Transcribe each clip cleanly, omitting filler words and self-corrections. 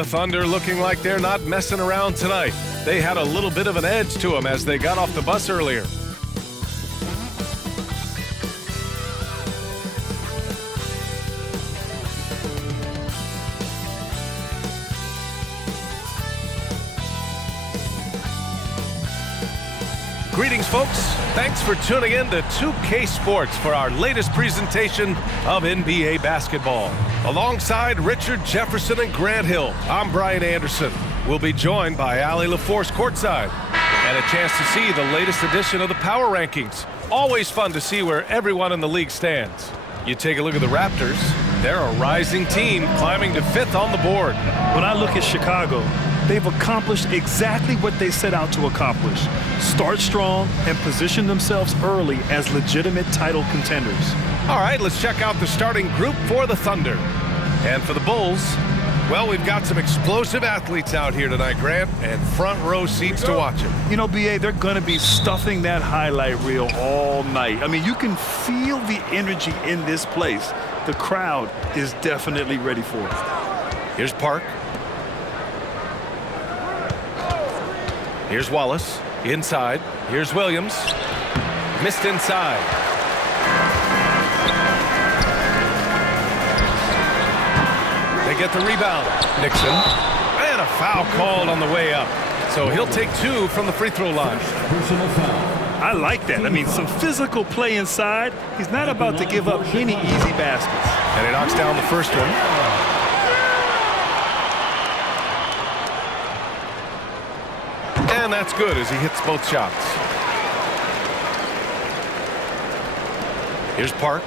the Thunder looking like they're not messing around tonight. They had a little bit of an edge to them as they got off the bus earlier. Greetings, folks. Thanks for tuning in to 2K Sports for our latest presentation of NBA basketball. Alongside Richard Jefferson and Grant Hill, I'm Brian Anderson. We'll be joined by Allie LaForce courtside and a chance to see the latest edition of the Power Rankings. Always fun to see where everyone in the league stands. You take a look at the Raptors. They're a rising team climbing to 5th on the board. When I look at Chicago, they've accomplished exactly what they set out to accomplish. Start strong and position themselves early as legitimate title contenders. All right, let's check out the starting group for the Thunder. And for the Bulls, well, we've got some explosive athletes out here tonight, Grant, and front row seats to watch them. You know, B.A., they're going to be stuffing that highlight reel all night. I mean, you can feel the energy in this place. The crowd is definitely ready for it. Here's Park. Here's Wallace. Inside. Here's Williams. Missed inside. They get the rebound. Nixon. And a foul called on the way up. So he'll take 2 from the free throw line. I like that. I mean, some physical play inside. He's not about to give up any easy baskets. And he knocks down the first one. And that's good as he hits both shots. Here's Park.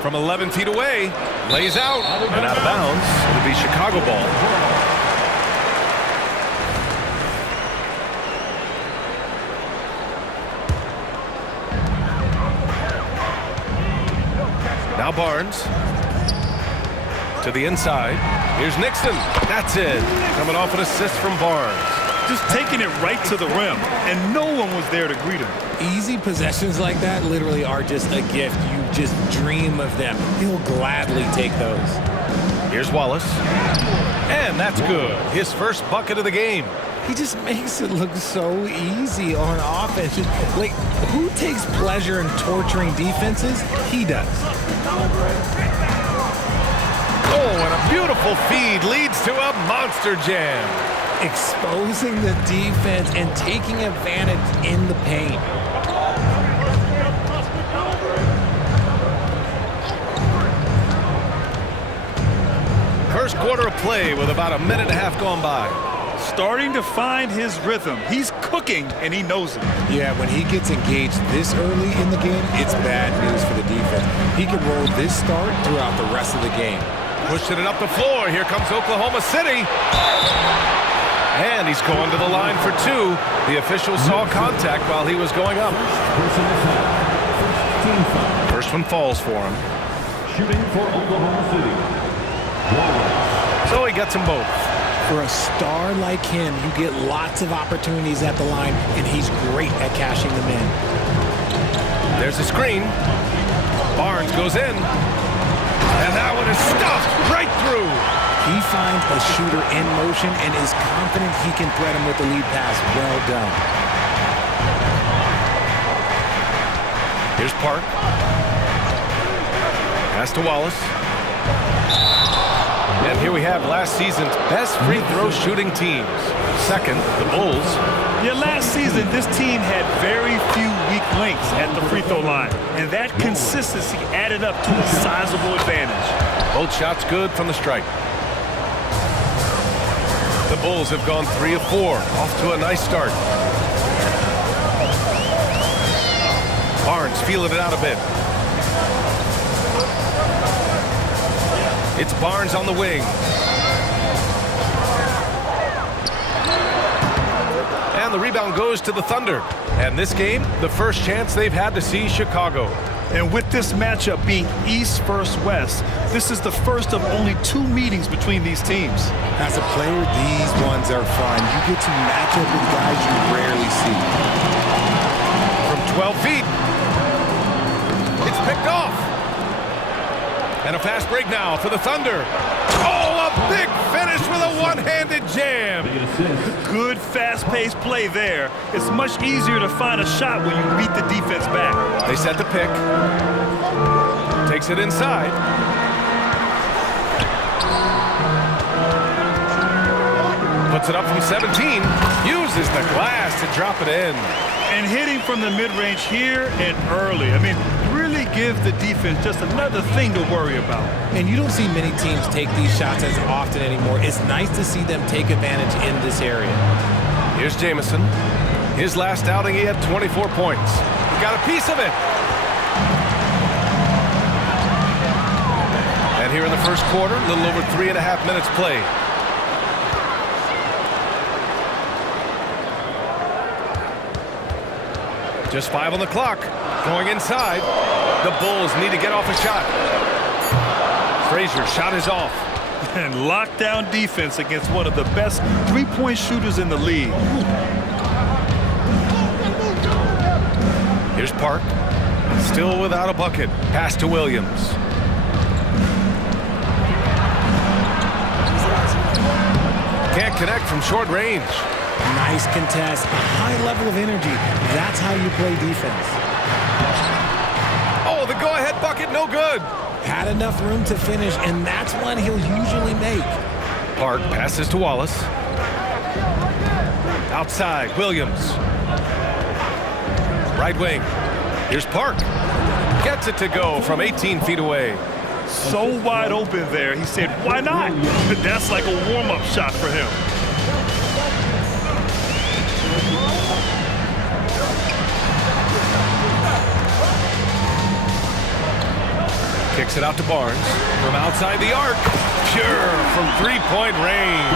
From 11 feet away, lays out and out of bounds. It'll be Chicago ball. Now Barnes. To the inside. Here's Nixon. That's it. Coming off an assist from Barnes. Just taking it right to the rim, and no one was there to greet him. Easy possessions like that literally are just a gift. You just dream of them. He'll gladly take those. Here's Wallace. And that's good. His first bucket of the game. He just makes it look so easy on offense. Like, who takes pleasure in torturing defenses? He does. Oh, and a beautiful feed leads to a monster jam. Exposing the defense and taking advantage in the paint. First quarter of play with about a minute and a half gone by. Starting to find his rhythm. He's cooking, and he knows it. Yeah, when he gets engaged this early in the game, it's bad news for the defense. He can roll this start throughout the rest of the game. Pushing it up the floor. Here comes Oklahoma City. And he's going to the line for 2. The official saw contact while he was going up. First one falls for him. Shooting for Oklahoma City. So he gets them both. For a star like him, you get lots of opportunities at the line, and he's great at cashing them in. There's a screen. Barnes goes in. And that one is stuffed right through. He finds a shooter in motion and is confident he can thread him with the lead pass. Well done. Here's Park. Pass to Wallace. And here we have last season's best free throw shooting teams. Second, the Bulls. Yeah, last season, this team had very few weak links at the free throw line, and that consistency added up to a sizable advantage. Both shots good from the stripe. The Bulls have gone 3 of 4, off to a nice start. Barnes feeling it out a bit. It's Barnes on the wing. And the rebound goes to the Thunder. And this game, the first chance they've had to see Chicago. And with this matchup being East versus West, this is the first of only 2 meetings between these teams. As a player, these ones are fun. You get to match up with guys you rarely see. From 12 feet, it's picked off. And a fast break now for the Thunder. Oh, a big finish with a one-handed jam. Good fast-paced play there. It's much easier to find a shot when you beat the defense back. They set the pick. Takes it inside. Puts it up from 17. Uses the glass to drop it in. And hitting from the mid-range here and early. I mean, really give the defense just another thing to worry about. And you don't see many teams take these shots as often anymore. It's nice to see them take advantage in this area. Here's Jamison. His last outing, he had 24 points. He got a piece of it. And here in the first quarter, a little over 3.5 minutes played. Just 5 on the clock. Going inside. The Bulls need to get off a shot. Frazier shot is off. And lockdown defense against one of the best three-point shooters in the league. Here's Park. Still without a bucket. Pass to Williams. Can't connect from short range. Nice contest, a high level of energy. That's how you play defense. Oh, the go-ahead bucket, no good. Had enough room to finish, and that's one he'll usually make. Park passes to Wallace. Outside, Williams. Right wing. Here's Park. Gets it to go from 18 feet away. So wide open there, he said, why not? That's like a warm-up shot for him. Kicks it out to Barnes from outside the arc. Pure from three-point range.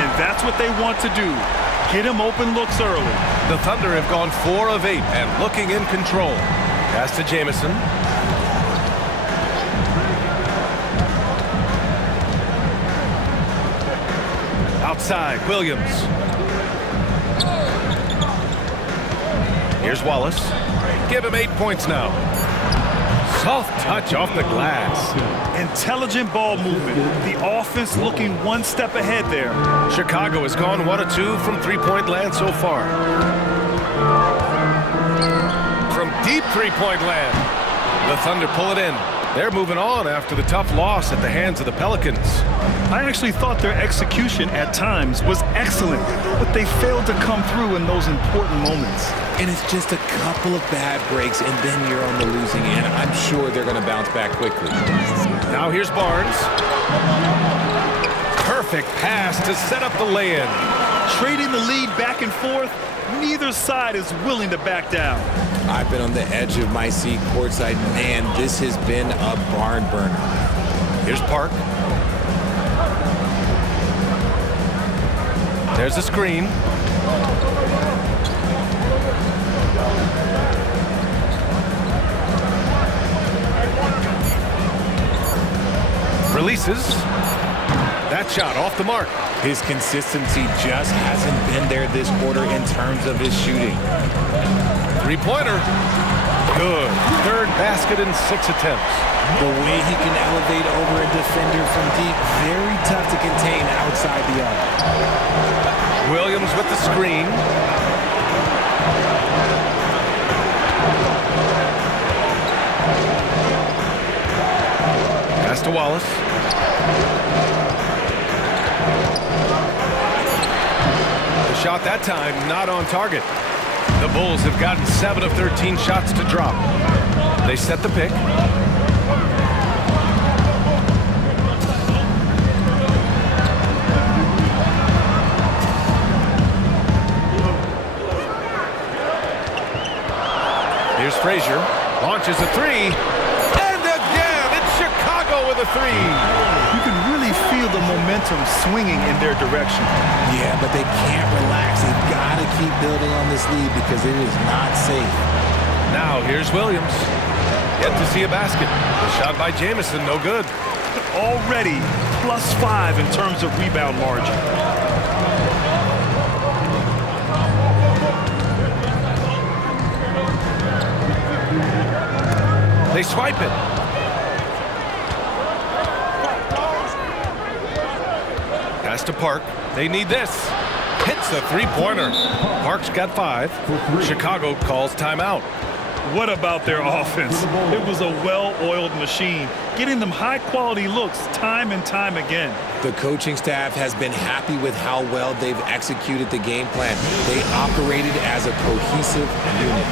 And that's what they want to do. Get him open looks early. The Thunder have gone 4 of 8 and looking in control. Pass to Jamison. Outside, Williams. Here's Wallace. Give him 8 points now. Soft touch off the glass. Intelligent ball movement. The offense looking one step ahead there. Chicago has gone 1 of 2 from three-point land so far. From deep three-point land, the Thunder pull it in. They're moving on after the tough loss at the hands of the Pelicans. I actually thought their execution at times was excellent, but they failed to come through in those important moments. And it's just a couple of bad breaks, and then you're on the losing end. I'm sure they're going to bounce back quickly. Now here's Barnes. Perfect pass to set up the lay-in. Trading the lead back and forth, neither side is willing to back down. I've been on the edge of my seat courtside. Man, this has been a barn burner. Here's Park. There's a screen. Releases. That shot off the mark. His consistency just hasn't been there this quarter in terms of his shooting. Three-pointer. Good. Third basket in 6 attempts. The way he can elevate over a defender from deep, very tough to contain outside the arc. Williams with the screen. Pass to Wallace. The shot that time not on target. The Bulls have gotten 7 of 13 shots to drop. They set the pick. Here's Frazier. Launches a 3. And again, it's Chicago with a 3. You can really feel the momentum swinging in their direction. Yeah, but they can't relax. They've got to keep building on this lead because it is not safe. Now here's Williams. Yet to see a basket. The shot by Jamison, no good. Already +5 in terms of rebound margin. They swipe it. Pass to Park. They need this. Hits a three-pointer. Park's got 5. Chicago calls timeout. What about their offense? It was a well-oiled machine, getting them high-quality looks time and time again. The coaching staff has been happy with how well they've executed the game plan. They operated as a cohesive unit.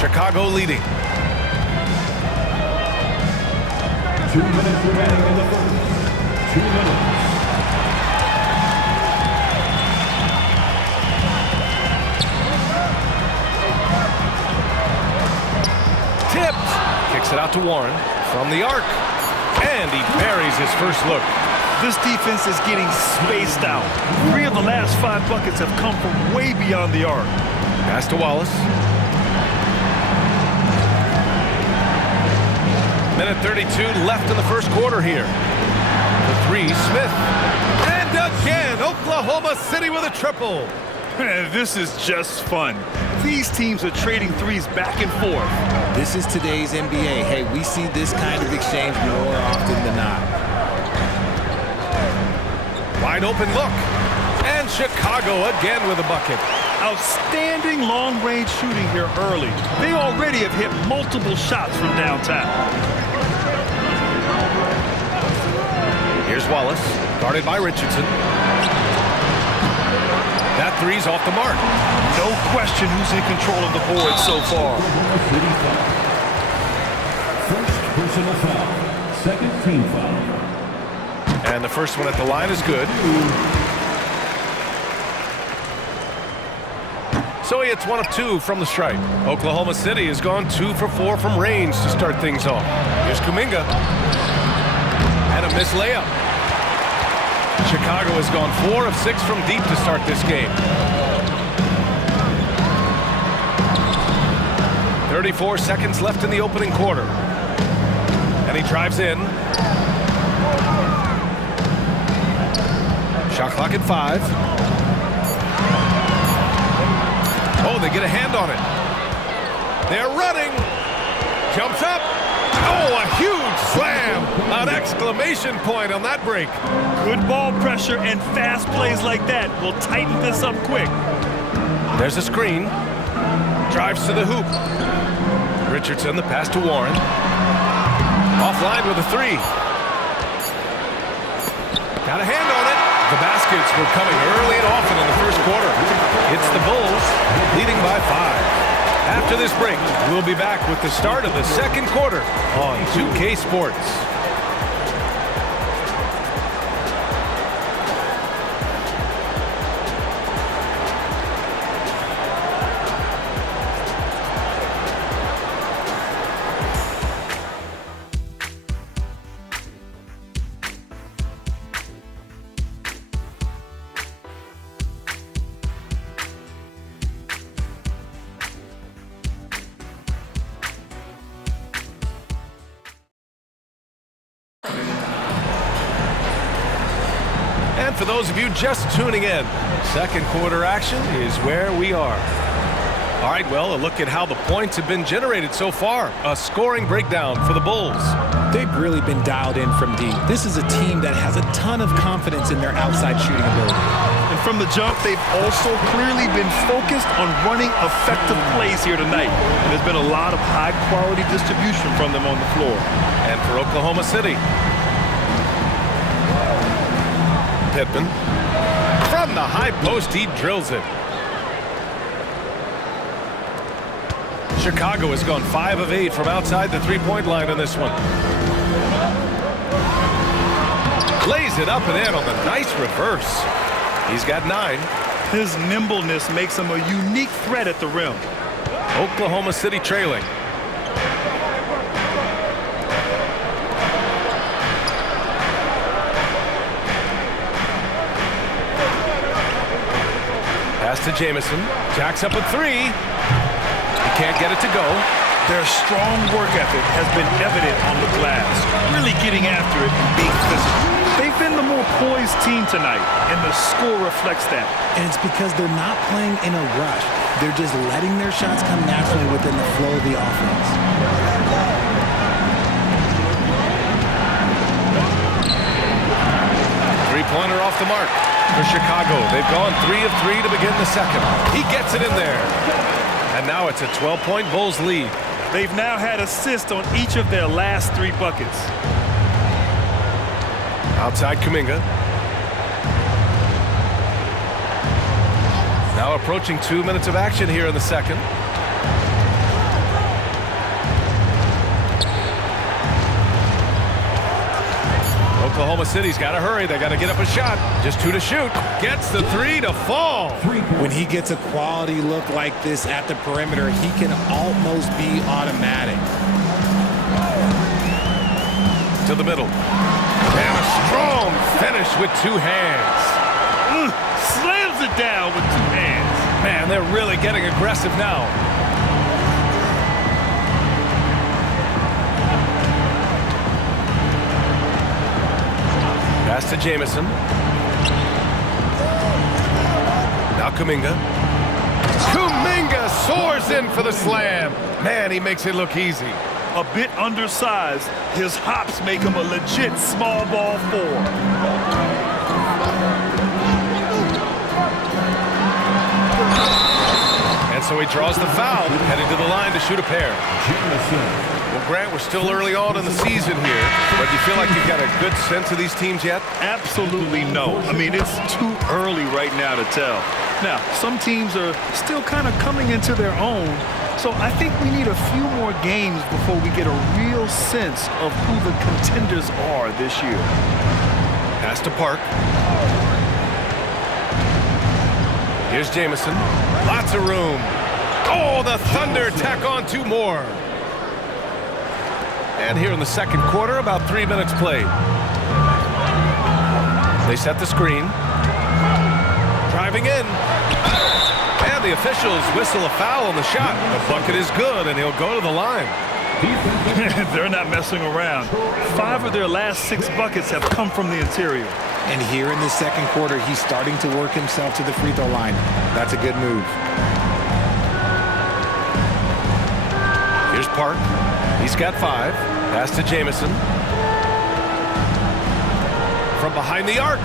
Chicago leading. 2 minutes remaining in the first. 2 minutes. Tipped. Kicks it out to Warren from the arc. And he buries his first look. This defense is getting spaced out. 3 of the last 5 buckets have come from way beyond the arc. Pass to Wallace. Minute 32 left in the first quarter here. The 3, Smith. And again, Oklahoma City with a triple. This is just fun. These teams are trading threes back and forth. This is today's NBA. Hey, we see this kind of exchange more often than not. Wide open look. And Chicago again with a bucket. Outstanding long-range shooting here early. They already have hit multiple shots from downtown. Here's Wallace, guarded by Richardson. That 3's off the mark. No question who's in control of the board so far. First personal foul. Second team foul. And the first one at the line is good. So he hits 1 of 2 from the stripe. Oklahoma City has gone 2 for 4 from range to start things off. Here's Kuminga. And a missed layup. Chicago has gone 4 of 6 from deep to start this game. 34 seconds left in the opening quarter. And he drives in. Shot clock at 5. Oh, they get a hand on it. They're running. Jumps up. Oh, a huge slam. An exclamation point on that break. Good ball pressure and fast plays like that will tighten this up quick. There's a screen. Drives to the hoop. Richardson, the pass to Warren. Offline with a 3. Got a hand on it. The baskets were coming early and often in the first quarter. It's the Bulls leading by 5. After this break, we'll be back with the start of the second quarter on 2K Sports. And for those of you just tuning in, second quarter action is where we are. All right, well, a look at how the points have been generated so far. A scoring breakdown for the Bulls. They've really been dialed in from deep. This is a team that has a ton of confidence in their outside shooting ability. And from the jump, they've also clearly been focused on running effective plays here tonight. And there's been a lot of high-quality distribution from them on the floor. And for Oklahoma City, Pittman. From the high post, he drills it. Chicago has gone 5 of 8 from outside the three-point line on this one. Lays it up and in on the nice reverse. He's got 9. His nimbleness makes him a unique threat at the rim. Oklahoma City trailing. Pass to Jamison. Jacks up a three. He can't get it to go. Their strong work ethic has been evident on the glass, really getting after it and being physical. They've been the more poised team tonight, and the score reflects that. And it's because they're not playing in a rush. They're just letting their shots come naturally within the flow of the offense. Three-pointer off the mark for Chicago. They've gone 3 of 3 to begin the second. He gets it in there. And now it's a 12-point Bulls lead. They've now had assists on each of their last 3 buckets. Outside Kuminga. Now approaching 2 minutes of action here in the second. Oklahoma City's got to hurry. They got to get up a shot. Just 2 to shoot. Gets the 3 to fall. When he gets a quality look like this at the perimeter, he can almost be automatic. To the middle. And a strong finish with 2 hands. Slams it down with 2 hands. Man, they're really getting aggressive now. Pass to Jamison. Now Kuminga. Kuminga soars in for the slam. Man, he makes it look easy. A bit undersized, his hops make him a legit small ball 4. And so he draws the foul, heading to the line to shoot a pair. Well, Grant, we're still early on in the season here, but do you feel like you've got a good sense of these teams yet? Absolutely no. I mean, it's too early right now to tell. Now, some teams are still kind of coming into their own, so I think we need a few more games before we get a real sense of who the contenders are this year. Pass to Park. Here's Jamison. Lots of room. Oh, the Thunder tack on 2 more. And here in the second quarter, about 3 minutes played. They set the screen. Driving in. And the officials whistle a foul on the shot. The bucket is good, and he'll go to the line. They're not messing around. 5 of their last 6 buckets have come from the interior. And here in the second quarter, he's starting to work himself to the free throw line. That's a good move. Here's Park. He's got 5. Pass to Jamison. From behind the arc.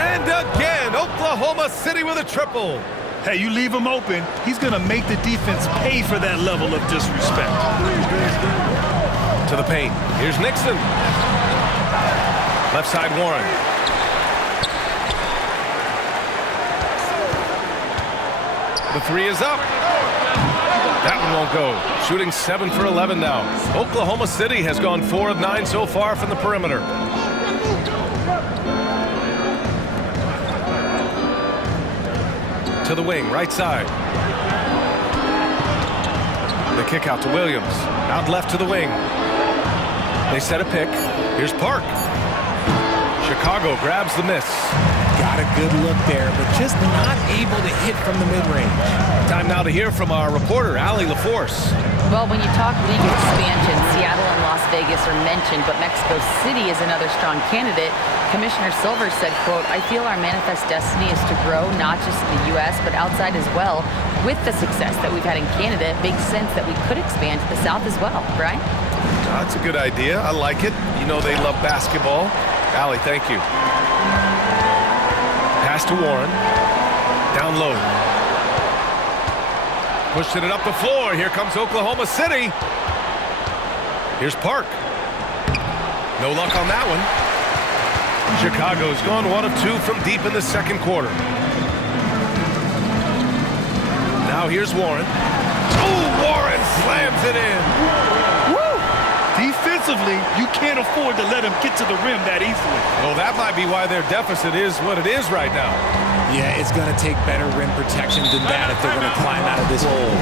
And again, Oklahoma City with a triple. Hey, you leave him open, he's going to make the defense pay for that level of disrespect. To the paint. Here's Nixon. Left side Warren. The 3 is up. That one won't go. Shooting 7 for 11 now. Oklahoma City has gone 4 of 9 so far from the perimeter. To the wing, right side. The kick out to Williams. Out left to the wing. They set a pick. Here's Park. Chicago grabs the miss. Got a good look there, but just not able to hit from the mid-range. Time now to hear from our reporter, Allie LaForce. Well, when you talk league expansion, Seattle and Las Vegas are mentioned, but Mexico City is another strong candidate. Commissioner Silver said, quote, "I feel our manifest destiny is to grow not just in the U.S., but outside as well. With the success that we've had in Canada, it makes sense that we could expand to the South as well." Brian? That's a good idea. I like it. You know they love basketball. Allie, thank you. Pass to Warren. Down low. Pushing it up the floor. Here comes Oklahoma City. Here's Park. No luck on that one. Chicago's gone 1 of 2 from deep in the second quarter. Now here's Warren. Oh, Warren slams it in. Woo! Defensively, you can't afford to let him get to the rim that easily. Well, that might be why their deficit is what it is right now. Yeah, it's going to take better rim protection than that if they're going to climb out of this hole.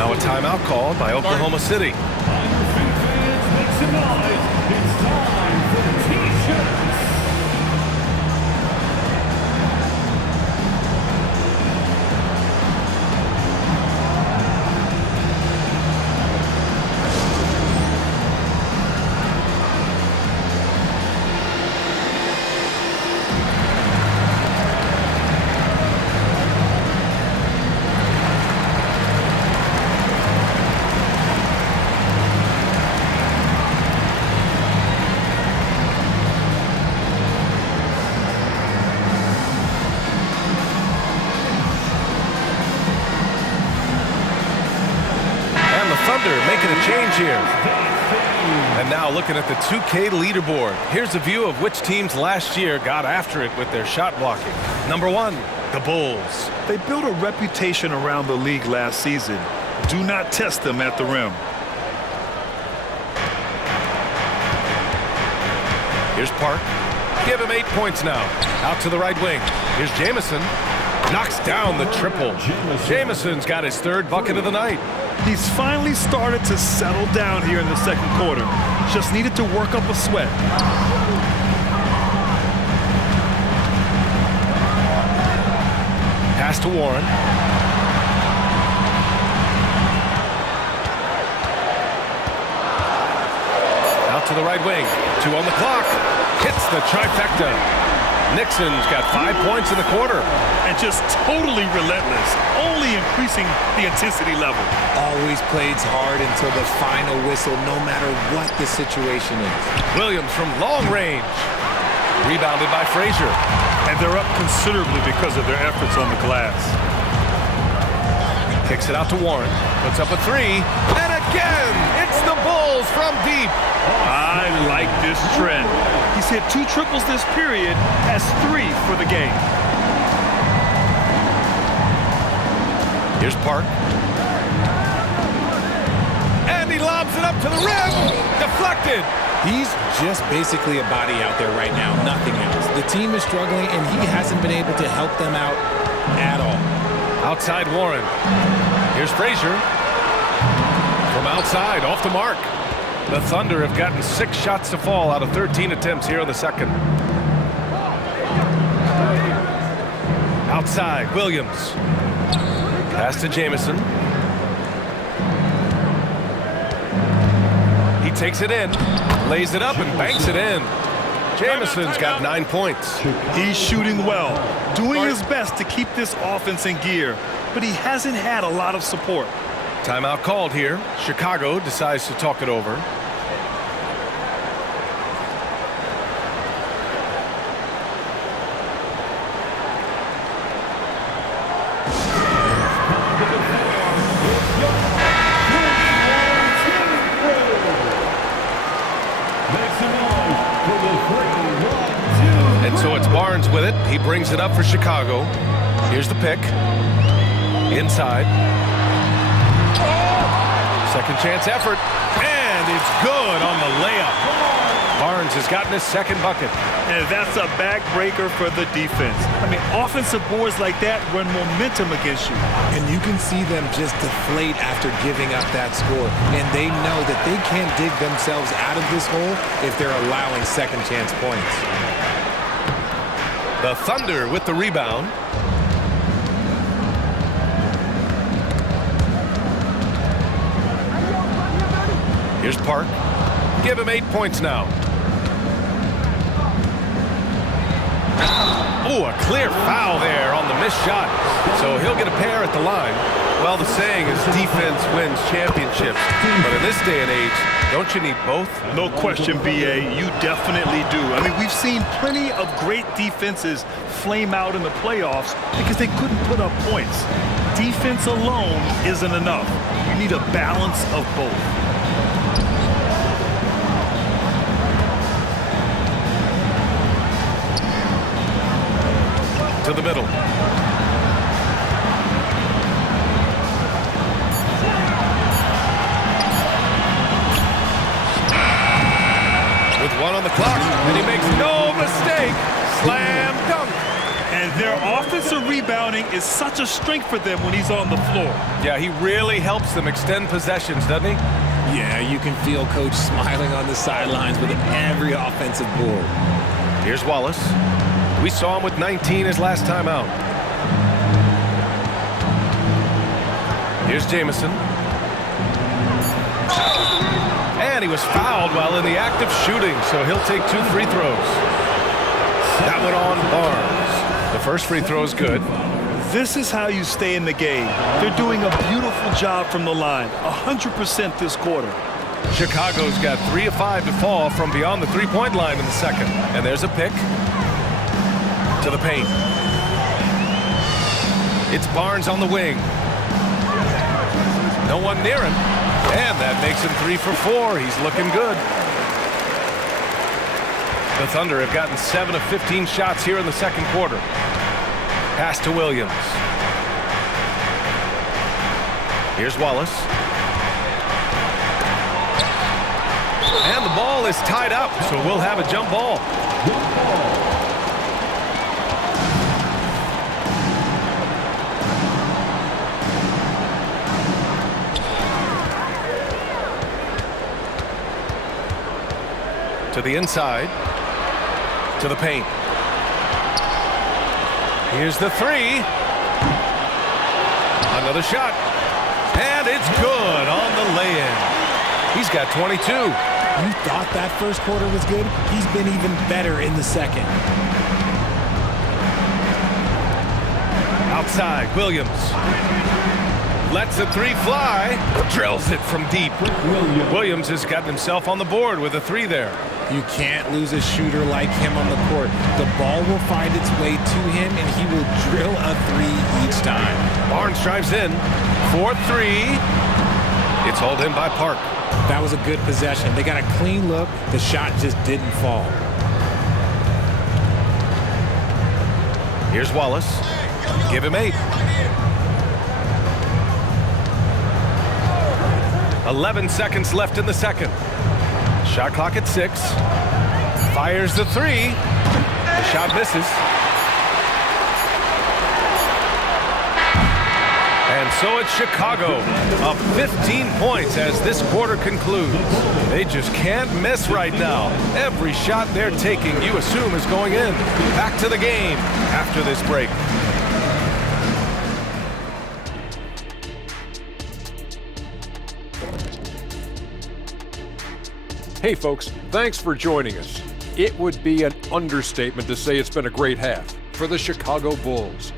Now a timeout called by Oklahoma City. Make some noise. It's time for T-shirts. Thunder making a change here. And now looking at the 2K leaderboard. Here's a view of which teams last year got after it with their shot blocking. Number 1, the Bulls. They built a reputation around the league last season. Do not test them at the rim. Here's Park. Give him 8 points now. Out to the right wing. Here's Jamison. Knocks down the triple. Jamison's got his 3rd bucket of the night. He's finally started to settle down here in the second quarter. Just needed to work up a sweat. Pass to Warren. Out to the right wing. 2 on the clock. Hits the trifecta. Nixon's got 5 points in the quarter. And just totally relentless, only increasing the intensity level. Always plays hard until the final whistle, no matter what the situation is. Williams from long range. Rebounded by Frazier. And they're up considerably because of their efforts on the glass. Kicks it out to Warren. Puts up a 3. And again, it's the Bulls from deep. I like this trend. He's hit 2 triples this period, has 3 for the game. Here's Park. And he lobs it up to the rim. Deflected. He's just basically a body out there right now, nothing else. The team is struggling, and he hasn't been able to help them out at all. Outside Warren. Here's Frazier. From outside, off the mark. The Thunder have gotten 6 shots to fall out of 13 attempts here in the second. Outside, Williams. Pass to Jamison. He takes it in, lays it up, and banks it in. Jamison's got 9 points. He's shooting well, doing his best to keep this offense in gear, but he hasn't had a lot of support. Timeout called here. Chicago decides to talk it over. And so it's Barnes with it. He brings it up for Chicago. Here's the pick. Inside. Second chance effort. And it's good on the layup. Barnes has gotten his 2nd bucket. And that's a backbreaker for the defense. I mean, offensive boards like that run momentum against you. And you can see them just deflate after giving up that score. And they know that they can't dig themselves out of this hole if they're allowing second chance points. The Thunder with the rebound. Here's Park. Give him 8 points now. Oh, a clear foul there on the missed shot. So he'll get a pair at the line. Well, the saying is defense wins championships. But in this day and age, don't you need both? No question, B.A., you definitely do. I mean, we've seen plenty of great defenses flame out in the playoffs because they couldn't put up points. Defense alone isn't enough. You need a balance of both. To the middle. With 1 on the clock, and he makes no mistake. Slam dunk. And their offensive rebounding is such a strength for them when he's on the floor. Yeah, he really helps them extend possessions, doesn't he? Yeah, you can feel Coach smiling on the sidelines with every offensive board. Here's Wallace. We saw him with 19 his last time out. Here's Jamison. And he was fouled while in the act of shooting, so he'll take 2 free throws. That one on Barnes. The first free throw is good. This is how you stay in the game. They're doing a beautiful job from the line, 100% this quarter. Chicago's got 3 of 5 to fall from beyond the three-point line in the second. And there's a pick. To the paint. It's Barnes on the wing. No one near him. And that makes him 3 for 4. He's looking good. The Thunder have gotten 7 of 15 shots here in the second quarter. Pass to Williams. Here's Wallace. And the ball is tied up, so we'll have a jump ball. To the inside. To the paint. Here's the 3. Another shot. And it's good on the lay-in. He's got 22. You thought that first quarter was good? He's been even better in the second. Outside, Williams. Lets the 3 fly. Drills it from deep. Williams has gotten himself on the board with a 3 there. You can't lose a shooter like him on the court. The ball will find its way to him, and he will drill a 3 each time. Barnes drives in for 3. It's hauled in by Park. That was a good possession. They got a clean look. The shot just didn't fall. Here's Wallace. Give him 8. 11 seconds left in the second. Shot clock at 6. Fires the 3. The shot misses. And so it's Chicago up 15 points as this quarter concludes. They just can't miss right now. Every shot they're taking, you assume, is going in. Back to the game after this break. Hey folks, thanks for joining us. It would be an understatement to say it's been a great half for the Chicago Bulls.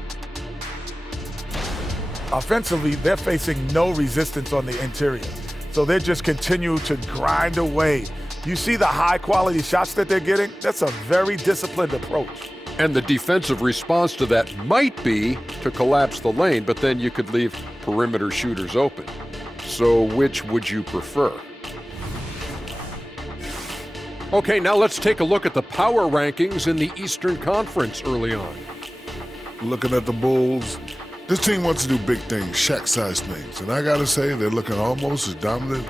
Offensively, they're facing no resistance on the interior. So they just continue to grind away. You see the high-quality shots that they're getting? That's a very disciplined approach. And the defensive response to that might be to collapse the lane, but then you could leave perimeter shooters open. So which would you prefer? Okay, now let's take a look at the power rankings in the Eastern Conference early on. Looking at the Bulls, this team wants to do big things, Shaq-sized things. And I got to say, they're looking almost as dominant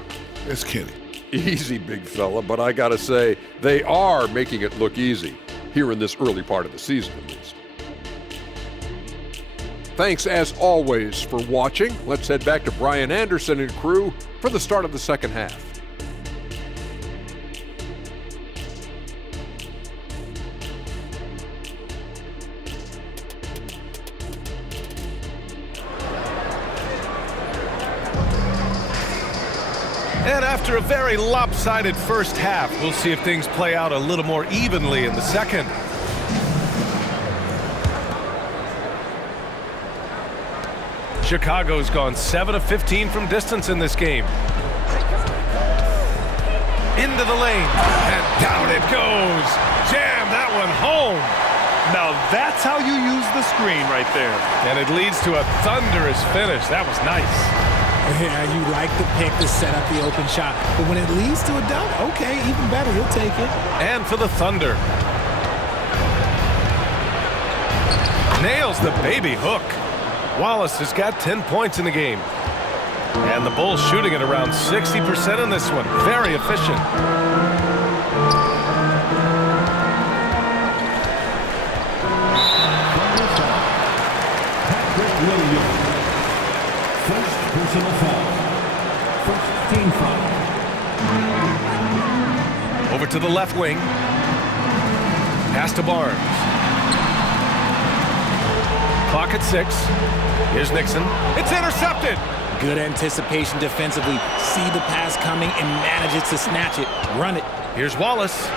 as Kenny. Easy, big fella, but I got to say, they are making it look easy, here in this early part of the season at least. Thanks, as always, for watching. Let's head back to Brian Anderson and crew for the start of the second half. And after a very lopsided first half, we'll see if things play out a little more evenly in the second. Chicago's gone 7 of 15 from distance in this game. Into the lane, and down it goes. Jam that one home. Now that's how you use the screen right there. And it leads to a thunderous finish. That was nice. Yeah, you like the pick to set up the open shot. But when it leads to a dunk, okay, even better, you'll take it. And for the Thunder. Nails the baby hook. Wallace has got 10 points in the game. And the Bulls shooting at around 60% in this one. Very efficient. Patrick Williams. First personal foul. First team foul. Over to the left wing. Pass to Barnes. Clock at 6. Here's Nixon. It's intercepted. Good anticipation defensively. See the pass coming and manages to snatch it. Run it. Here's Wallace.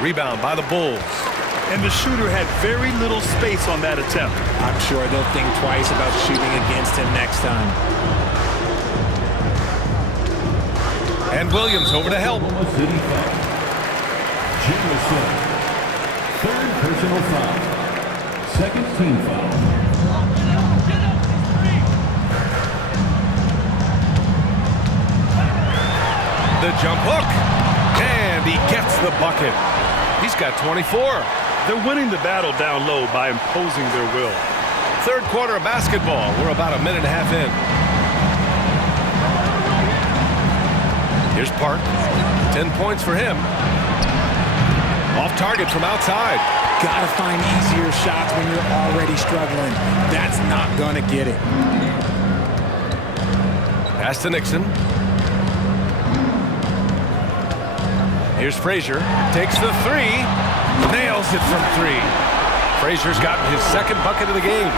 Rebound by the Bulls. And the shooter had very little space on that attempt. I'm sure they'll think twice about shooting against him next time. And Williams over to help. Oklahoma City foul. Jamison. Third personal foul. Second team foul. the jump hook, and he gets the bucket. He's got 24. They're winning the battle down low by imposing their will. Third quarter of basketball. We're about a minute and a half in. Here's Park. 10 points for him. Off target from outside. Gotta find easier shots when you're already struggling. That's not gonna get it. Pass to Nixon. Here's Frazier. Takes the three. Nails it from three. Frazier's gotten his second bucket of the game.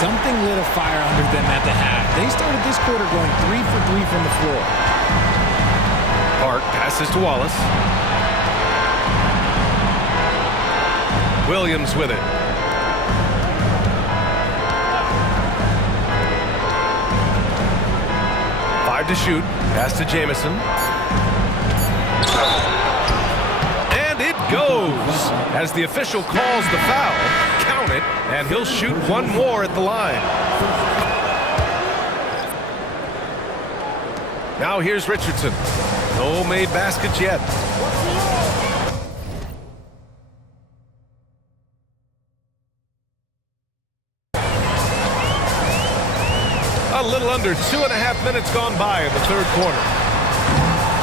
Something lit a fire under them at the half. They started this quarter going 3 for 3 from the floor. Park passes to Wallace. Williams with it. Five to shoot. Pass to Jamison. And it goes. As the official calls the foul, count it, and he'll shoot one more at the line. Now here's Richardson. No made baskets yet. A little under 2.5 minutes gone by in the third quarter.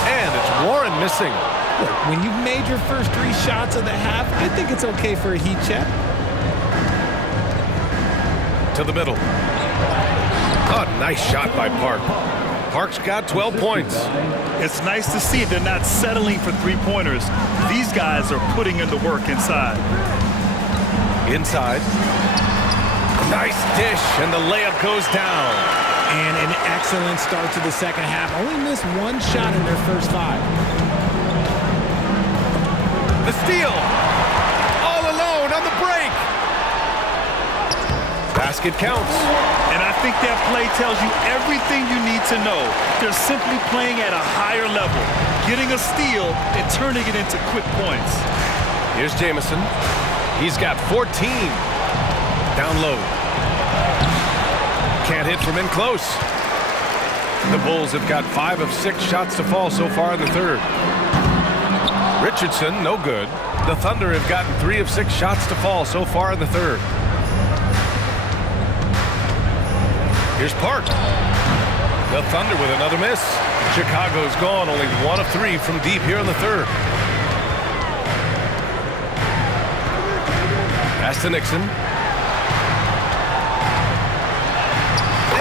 And it's Warren missing. Look, when you've made your first 3 shots of the half, I think it's okay for a heat check. To the middle. A nice shot by Park. Park's got 12 points. It's nice to see they're not settling for three-pointers. These guys are putting in the work inside. Inside. Nice dish, and the layup goes down. And an excellent start to the second half. Only missed 1 shot in their first 5. The steal. All alone on the break. Basket counts. And I think that play tells you everything you need to know. They're simply playing at a higher level, getting a steal and turning it into quick points. Here's Jamison. He's got 14. Down low. Can't hit from in close. The Bulls have got 5 of 6 shots to fall so far in the third. Richardson, no good. The Thunder have gotten 3 of 6 shots to fall so far in the third. Here's Park. The Thunder with another miss. Chicago's gone only 1 of 3 from deep here in the third. Pass to Nixon.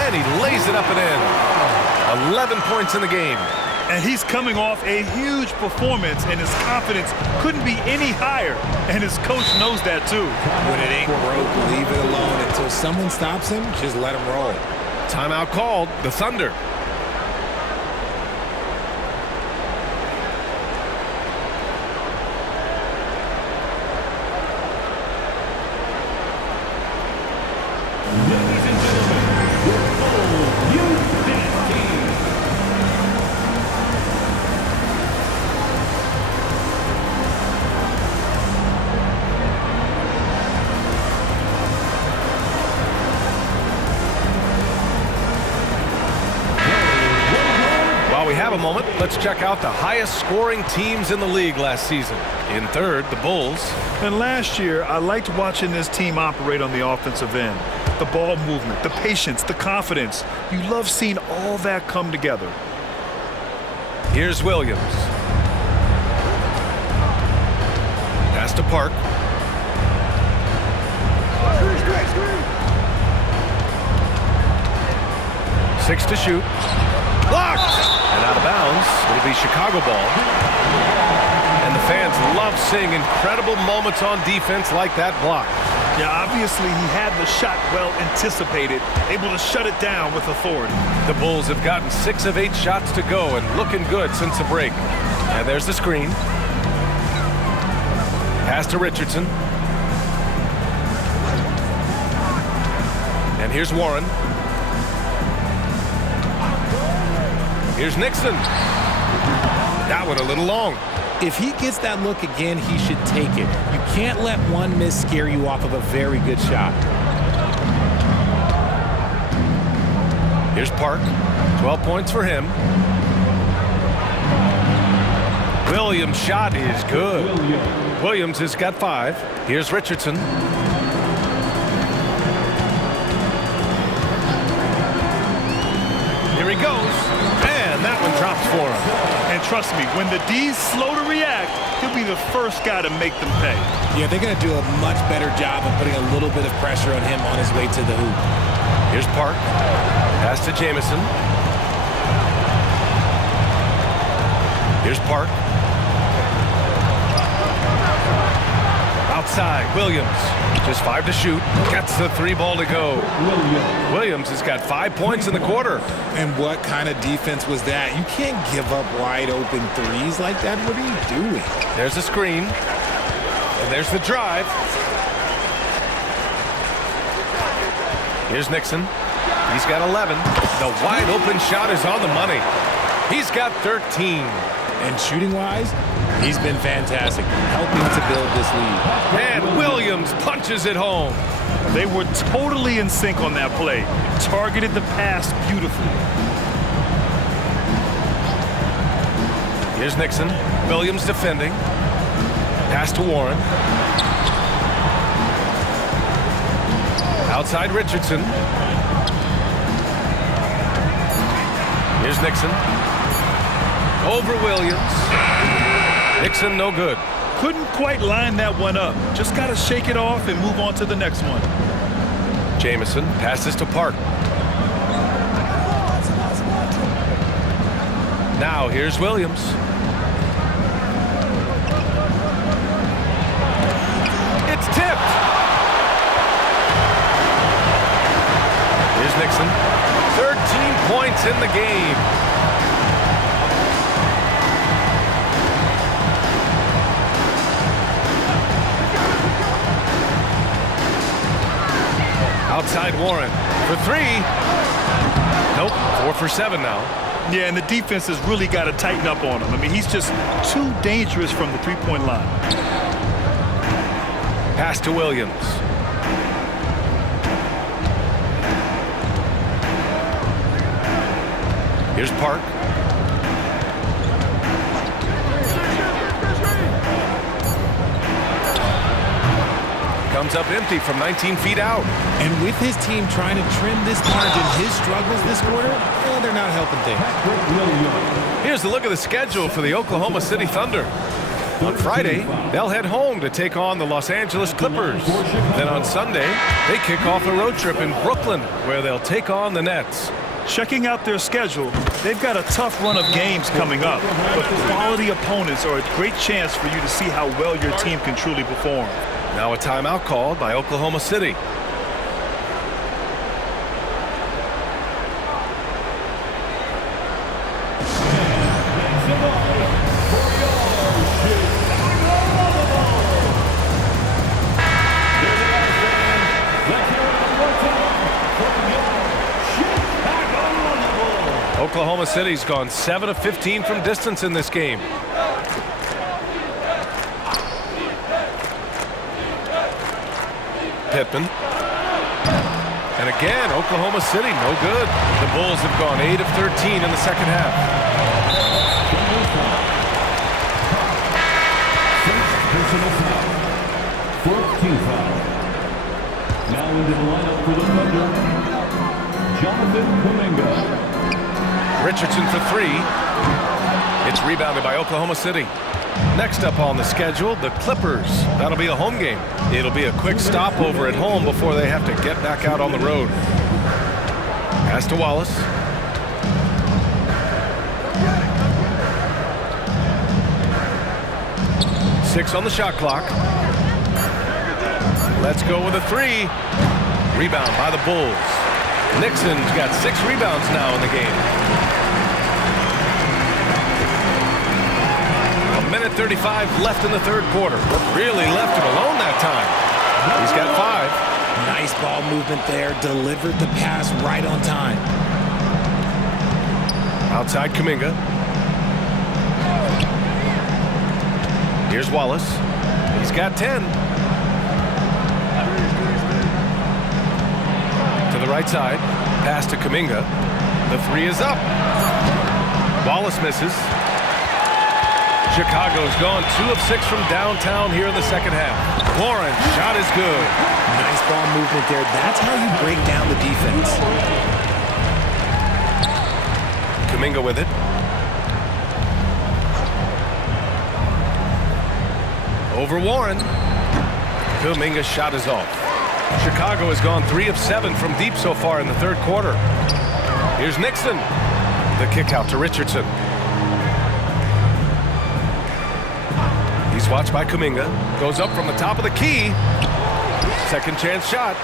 And he lays it up and in. 11 points in the game. And he's coming off a huge performance, and his confidence couldn't be any higher. And his coach knows that too. When it ain't broke, leave it alone. Until someone stops him, just let him roll. Timeout called. The Thunder. Ladies and gentlemen, your full youth dance team. While we have a moment, let's check out the highest scoring teams in the league last season. In third, the Bulls. And last year, I liked watching this team operate on the offensive end. The ball movement, the patience, the confidence. You love seeing all that come together. Here's Williams. Pass to Park. Six to shoot. Blocked! And out of bounds. It'll be Chicago ball. And the fans love seeing incredible moments on defense like that block. Yeah, obviously he had the shot well anticipated, able to shut it down with authority. The Bulls have gotten 6 of 8 shots to go and looking good since the break. And there's the screen. Pass to Richardson. And here's Warren. Here's Nixon. That one a little long. If he gets that look again, he should take it. You can't let one miss scare you off of a very good shot. Here's Park. 12 points for him. Williams' shot is good. Williams has got 5. Here's Richardson. Here he goes. And that one drops for him. And trust me, when the D's slow to react, he'll be the first guy to make them pay. Yeah, they're going to do a much better job of putting a little bit of pressure on him on his way to the hoop. Here's Park. Pass to Jamison. Here's Park. Outside, Williams. Just 5 to shoot. Gets the 3 ball to go. Williams has got 5 points in the quarter. And what kind of defense was that? You can't give up wide open threes like that. What are you doing? There's a screen. And there's the drive. Here's Nixon. He's got 11. The wide open shot is on the money. He's got 13. And shooting-wise, he's been fantastic, helping to build this lead. And Williams punches it home. They were totally in sync on that play. Targeted the pass beautifully. Here's Nixon. Williams defending. Pass to Warren. Outside Richardson. Here's Nixon. Over Williams. Nixon no good. Couldn't quite line that one up. Just got to shake it off and move on to the next one. Jamison passes to Park. Now here's Williams. It's tipped. Here's Nixon. 13 points in the game. Outside Warren for 3. Nope, 4 for 7 now. Yeah, and the defense has really got to tighten up on him. I mean, he's just too dangerous from the three-point line. Pass to Williams. Here's Park. Comes up empty from 19 feet out. And with his team trying to trim this margin, his struggles this quarter, they're not helping things. Here's a look at the schedule for the Oklahoma City Thunder. On Friday, they'll head home to take on the Los Angeles Clippers. Then on Sunday, they kick off a road trip in Brooklyn, where they'll take on the Nets. Checking out their schedule, they've got a tough run of games coming up, but quality opponents are a great chance for you to see how well your team can truly perform. Now a timeout called by Oklahoma City. Oklahoma City's gone 7 of 15 from distance in this game. Pittman. And again, Oklahoma City, no good. The Bulls have gone 8 of 13 in the second half. Personal foul. 14th foul. Now into the lineup for the Thunder, Jonathan Kuminga. Richardson for 3. It's rebounded by Oklahoma City. Next up on the schedule, the Clippers. That'll be a home game. It'll be a quick stopover at home before they have to get back out on the road. Pass to Wallace. Six on the shot clock. Let's go with a 3. Rebound by the Bulls. Nixon's got 6 rebounds now in the game. 1:35 left in the third quarter. Really left him alone that time. He's got 5. Nice ball movement there. Delivered the pass right on time. Outside Kuminga. Here's Wallace. He's got 10. To the right side. Pass to Kuminga. The 3 is up. Wallace misses. Chicago's gone 2 of 6 from downtown here in the second half. Warren, shot is good. Nice ball movement there. That's how you break down the defense. Kuminga with it. Over Warren. Kuminga's shot is off. Chicago has gone 3 of 7 from deep so far in the third quarter. Here's Nixon. The kick out to Richardson. He's watched by Kuminga. Goes up from the top of the key. Second chance shot.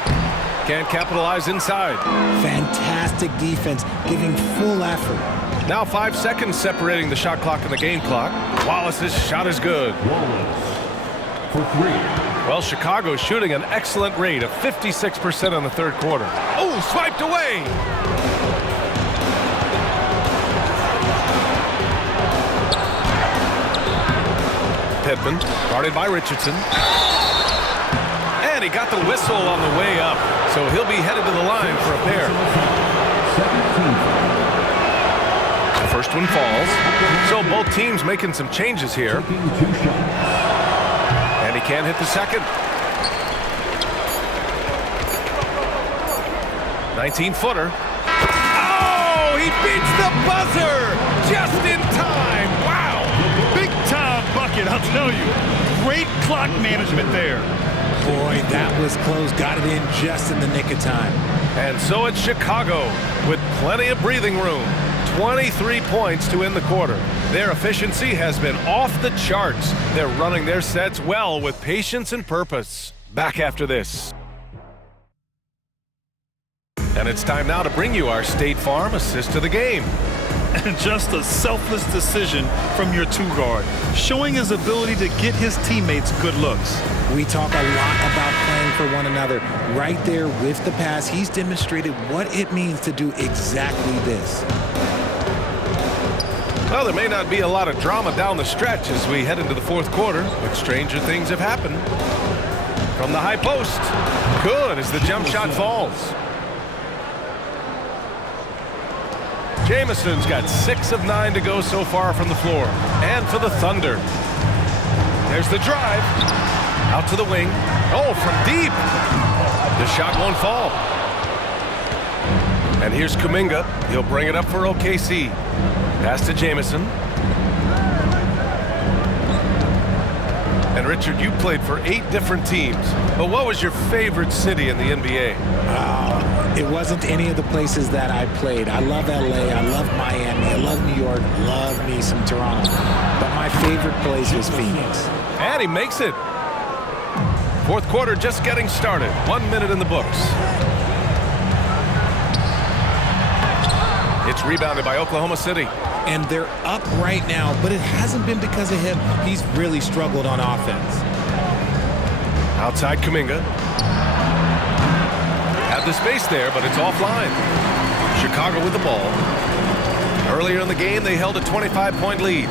Can't capitalize inside. Fantastic defense, giving full effort. Now 5 seconds separating the shot clock and the game clock. Wallace's shot is good. Wallace for 3. Well, Chicago's shooting an excellent rate of 56% in the third quarter. Oh, swiped away. Pittman, guarded by Richardson. And he got the whistle on the way up, so he'll be headed to the line for a pair. The first one falls, so both teams making some changes here. And he can't hit the second. 19-footer. Oh, he beats the buzzer just in time. Wow. Big time bucket, I'll tell you. Great clock management there. Boy, that was close. Got it in just in the nick of time. And so it's Chicago with plenty of breathing room. 23 points to end the quarter. Their efficiency has been off the charts. They're running their sets well with patience and purpose. Back after this. And it's time now to bring you our State Farm assist to the game. And just a selfless decision from your two-guard, showing his ability to get his teammates good looks. We talk a lot about playing for one another. Right there with the pass, he's demonstrated what it means to do exactly this. Well, there may not be a lot of drama down the stretch as we head into the fourth quarter, but stranger things have happened. From the high post. Good as the jump shot falls. Jamison's got 6 of 9 to go so far from the floor. And for the Thunder. There's the drive. Out to the wing. Oh, from deep. The shot won't fall. And here's Kuminga. He'll bring it up for OKC. Pass to Jamison. And Richard, you played for 8 different teams. But what was your favorite city in the NBA? It wasn't any of the places that I played. I love LA, I love Miami, I love New York, love me some Toronto. But my favorite place was Phoenix. And he makes it. Fourth quarter just getting started. 1 minute in the books. It's rebounded by Oklahoma City. And they're up right now, but it hasn't been because of him. He's really struggled on offense. Outside Kuminga. Had the space there, but it's offline. Chicago with the ball. Earlier in the game, they held a 25-point lead.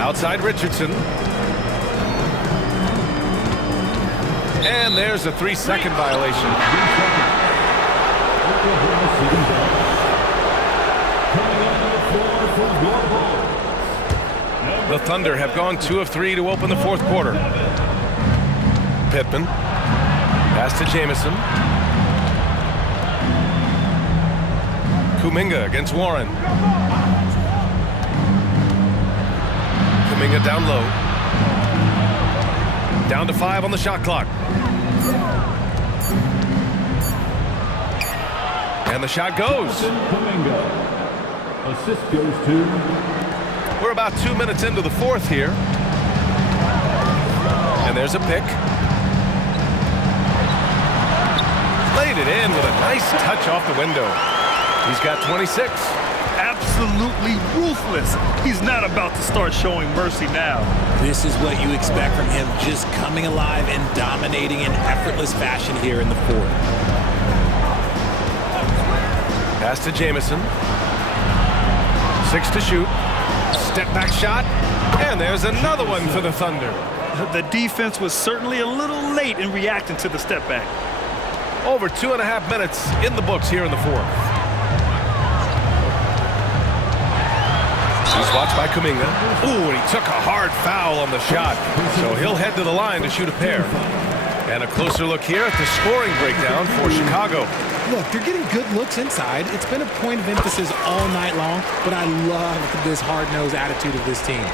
Outside Richardson. And there's a 3-second violation. The Thunder have gone 2 of 3 to open the fourth quarter. Pittman. Pass to Jamison. Kuminga against Warren. Kuminga down low. Down to 5 on the shot clock. And the shot goes. Kuminga. Assist goes to... We're about 2 minutes into the fourth here. And there's a pick. Laid it in with a nice touch off the window. He's got 26. Absolutely ruthless. He's not about to start showing mercy now. This is what you expect from him, just coming alive and dominating in effortless fashion here in the fourth. Pass to Jamison. 6 to shoot. Step back shot. And there's another one for the Thunder. The defense was certainly a little late in reacting to the step back. Over 2.5 minutes in the books here in the fourth. He's watched by Kuminga. Ooh, and he took a hard foul on the shot. So he'll head to the line to shoot a pair. And a closer look here at the scoring breakdown for Chicago. Look, they're getting good looks inside. It's been a point of emphasis all night long, but I love this hard-nosed attitude of this team.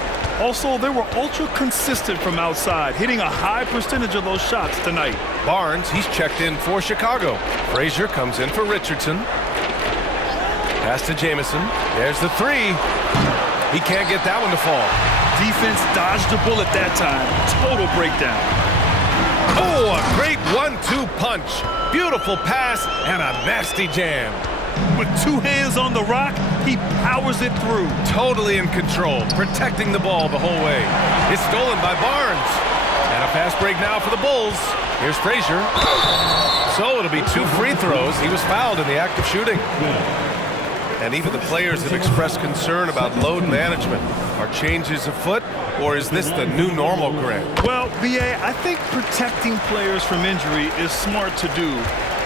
Also, they were ultra consistent from outside, hitting a high percentage of those shots tonight. Barnes, he's checked in for Chicago. Frazier comes in for Richardson. Pass to Jamison. There's the three. He can't get that one to fall. Defense dodged a bullet that time. Total breakdown. Oh, a great 1-2 punch. Beautiful pass and a nasty jam. With two hands on the rock, he powers it through. Totally in control, protecting the ball the whole way. It's stolen by Barnes. And a fast break now for the Bulls. Here's Frazier. So it'll be 2 free throws. He was fouled in the act of shooting. And even the players have expressed concern about load management. Are changes afoot, or is this the new normal, Grant? Well, VA, I think protecting players from injury is smart to do.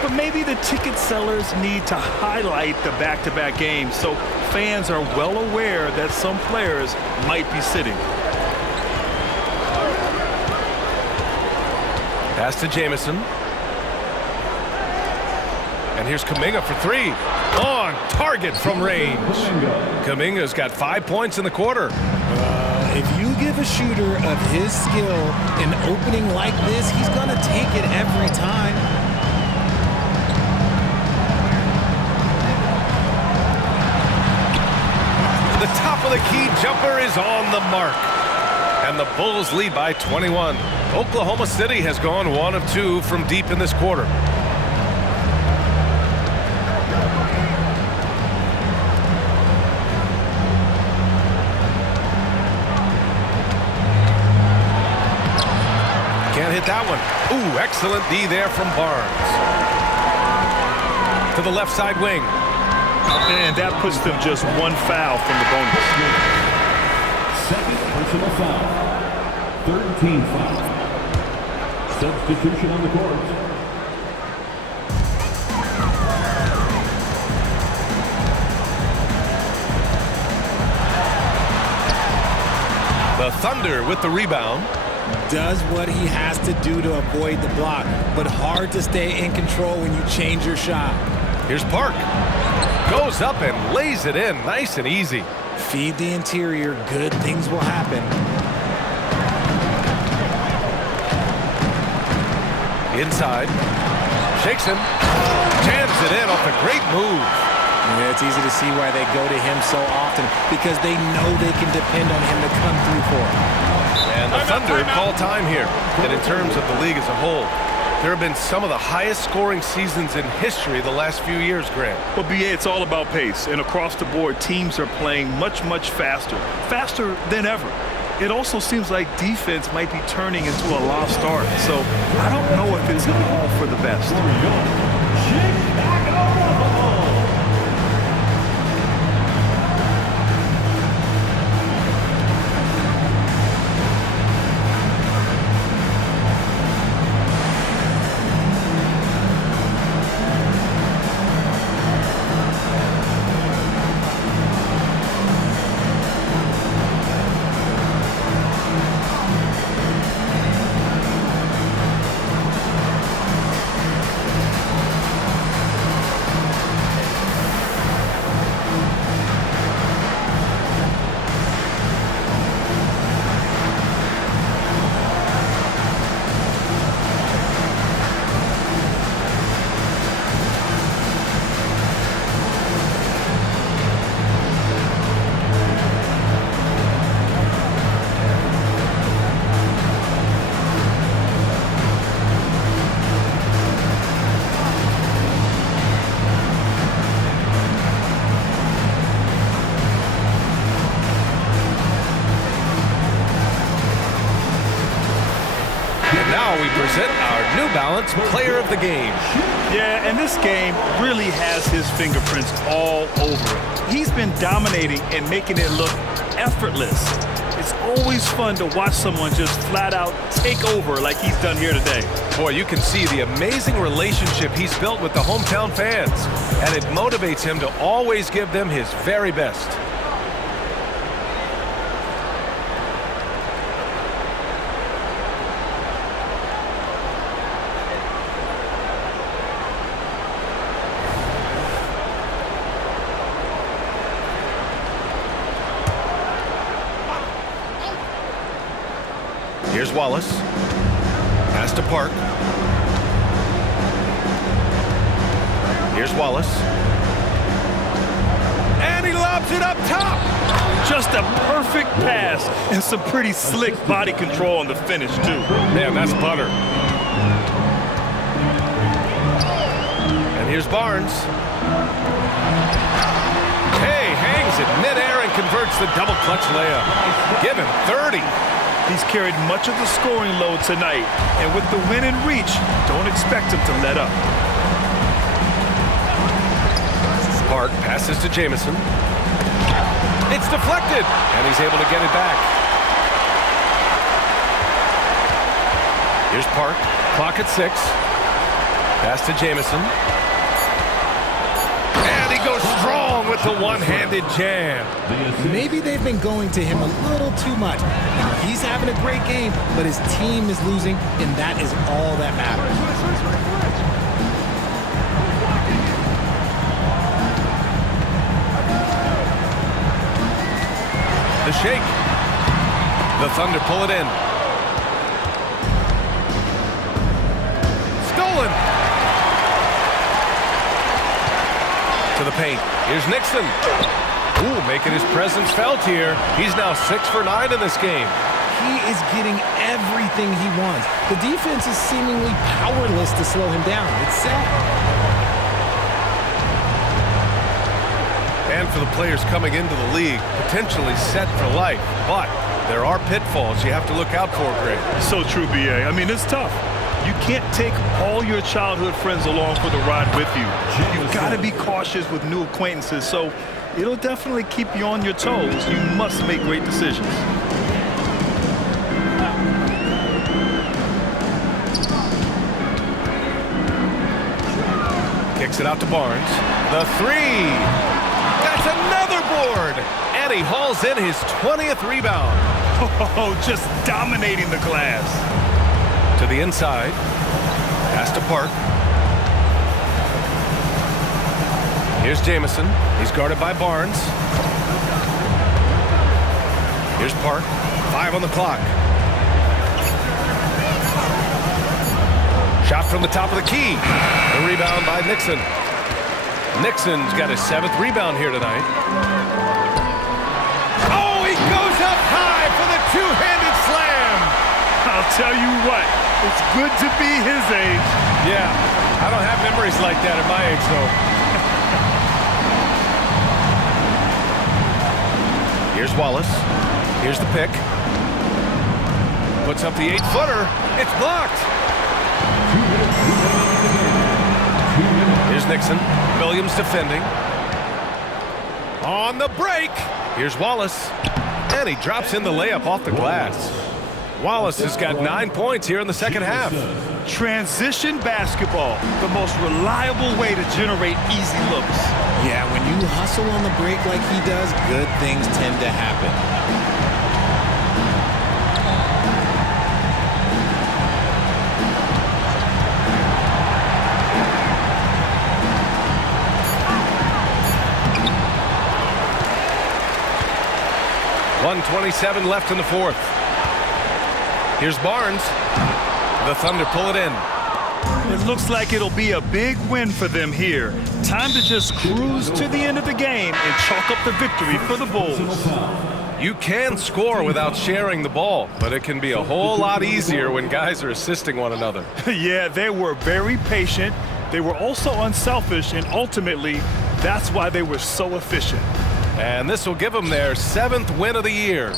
But maybe the ticket sellers need to highlight the back-to-back games so fans are well aware that some players might be sitting. Pass to Jamison. And here's Kuminga for 3. On target from range. Kuminga's got 5 points in the quarter. If you give a shooter of his skill an opening like this, he's going to take it every time. The top of the key jumper is on the mark. And the Bulls lead by 21. Oklahoma City has gone 1 of 2 from deep in this quarter. Can't hit that one. Ooh, excellent D there from Barnes. To the left side wing. And that puts them just 1 foul from the bonus. Second personal foul. 13 foul. Substitution on the court. The Thunder with the rebound. Does what he has to do to avoid the block, but hard to stay in control when you change your shot. Here's Park. Goes up and lays it in nice and easy. Feed the interior, good things will happen. Inside. Shakes him. Jams it in off a great move. Yeah, it's easy to see why they go to him so often, because they know they can depend on him to come through for them. And the Thunder call time here. And in terms of the league as a whole, there have been some of the highest scoring seasons in history the last few years, Grant. Well, BA, it's all about pace. And across the board, teams are playing much, much faster. Faster than ever. It also seems like defense might be turning into a lost art. So I don't know if it's all for the best. Now we present our New Balance Player of the Game. Yeah, and this game really has his fingerprints all over it. He's been dominating and making it look effortless. It's always fun to watch someone just flat out take over like he's done here today. Boy, you can see the amazing relationship he's built with the hometown fans, and it motivates him to always give them his very best. Here's Wallace. Pass to Park. Here's Wallace. And he lobs it up top. Just a perfect pass and some pretty slick body control on the finish, too. Man, that's butter. And here's Barnes. Hey, hangs it midair and converts the double clutch layup. Give him 30. He's carried much of the scoring load tonight, and with the win in reach, don't expect him to let up. Park passes to Jamison. It's deflected, and he's able to get it back. Here's Park. Clock at 6. Pass to Jamison. And he goes strong with the one-handed jam. Maybe they've been going to him a little too much. He's having a great game, but his team is losing, and that is all that matters. The shake. The Thunder pull it in. Stolen. To the paint. Here's Nixon. Ooh, making his presence felt here. He's now 6 for 9 in this game. He is getting everything he wants. The defense is seemingly powerless to slow him down. It's sad. And for the players coming into the league, potentially set for life. But there are pitfalls you have to look out for, Greg. So true, B.A. I mean, it's tough. You can't take all your childhood friends along for the ride with you. You've got to be cautious with new acquaintances, so it'll definitely keep you on your toes. You must make great decisions. Kicks it out to Barnes. The 3. That's another board. And he hauls in his 20th rebound. Oh, just dominating the glass. To the inside. Pass to Park. Here's Jamison. He's guarded by Barnes. Here's Park. 5 on the clock. Shot from the top of the key. The rebound by Nixon. Nixon's got his 7th rebound here tonight. Oh, he goes up high for the two-handed slam. I'll tell you what, it's good to be his age. Yeah, I don't have memories like that at my age, though. Here's Wallace. Here's the pick. Puts up the 8-footer. It's blocked. Here's Nixon. Williams defending. On the break. Here's Wallace. And he drops in the layup off the glass. Wallace has got 9 points here in the second half. Transition basketball, the most reliable way to generate easy looks. Yeah, when you hustle on the break like he does, good things tend to happen. .127 left in the fourth. Here's Barnes. The Thunder pull it in. It looks like it'll be a big win for them here. Time to just cruise to the end of the game and chalk up the victory for the Bulls. You can score without sharing the ball, but it can be a whole lot easier when guys are assisting one another. Yeah, they were very patient. They were also unselfish, and ultimately, that's why they were so efficient. And this will give them their 7th win of the year.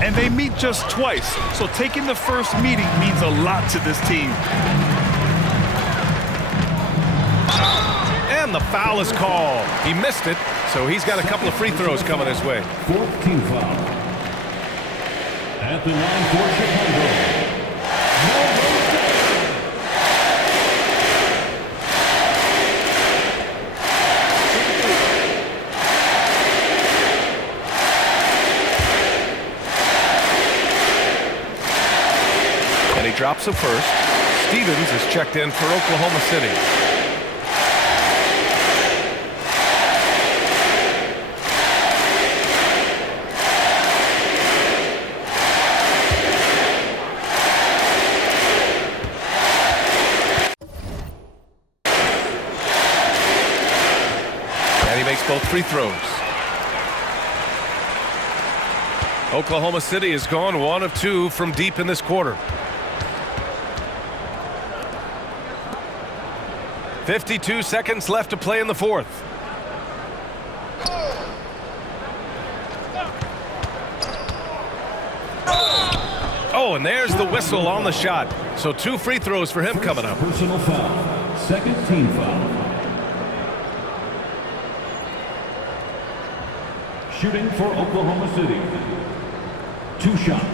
And they meet just twice, so taking the first meeting means a lot to this team. And the foul is called. He missed it, so he's got a couple of free throws coming his way. 4th team foul. At the line for Chicago. Drops the first. Stevens is checked in for Oklahoma City. makes both free throws. Oklahoma City has gone 1 of 2 from deep in this quarter. 52 seconds left to play in the fourth. Oh, and there's the whistle on the shot. So 2 free throws for him coming up. Personal foul. Second team foul. Shooting for Oklahoma City. 2 shots.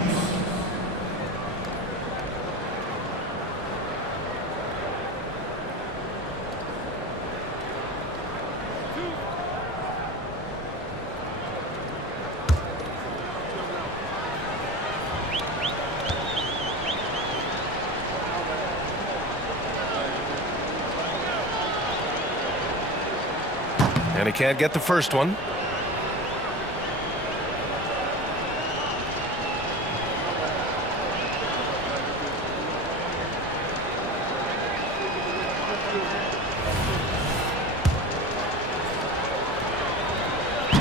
And he can't get the first one.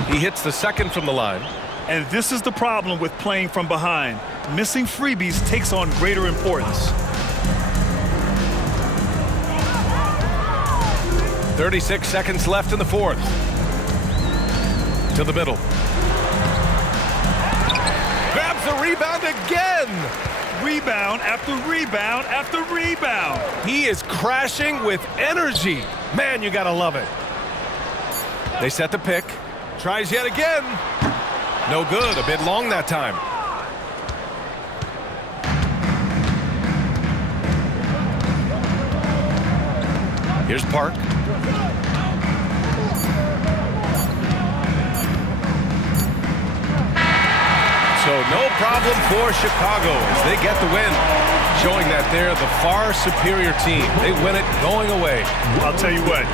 He hits the second from the line. And this is the problem with playing from behind. Missing freebies takes on greater importance. 36 seconds left in the fourth. To the middle. Grabs the rebound again. Rebound after rebound after rebound. He is crashing with energy. Man, you gotta love it. They set the pick. Tries yet again. No good. A bit long that time. Here's Park. So no problem for Chicago as they get the win, showing that they're the far superior team. They win it going away. I'll tell you what,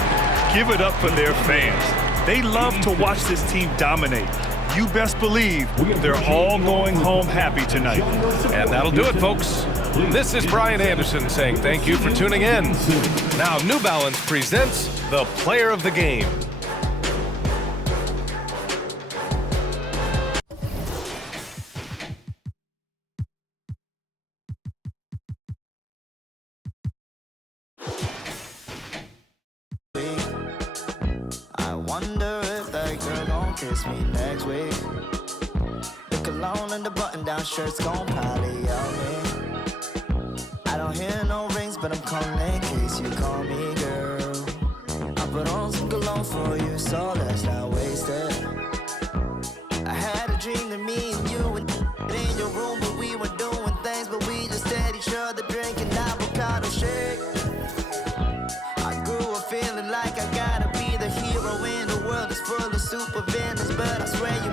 give it up for their fans. They love to watch this team dominate. You best believe they're all going home happy tonight. And that'll do it, folks. This is Brian Anderson saying thank you for tuning in. Now New Balance presents the Player of the Game. I wonder if that girl gon' kiss me next week. The cologne and the button-down shirt's gon' probably out me. I don't hear no rings, but I'm calling in case you call me, girl. I put on some cologne for you, so let's not waste it. I had a dream that me and you were in your room, but we were doing things, but we just had each other drinking avocado shake. I grew up feeling like I gotta be the hero in the world that's full of super villains, but I swear you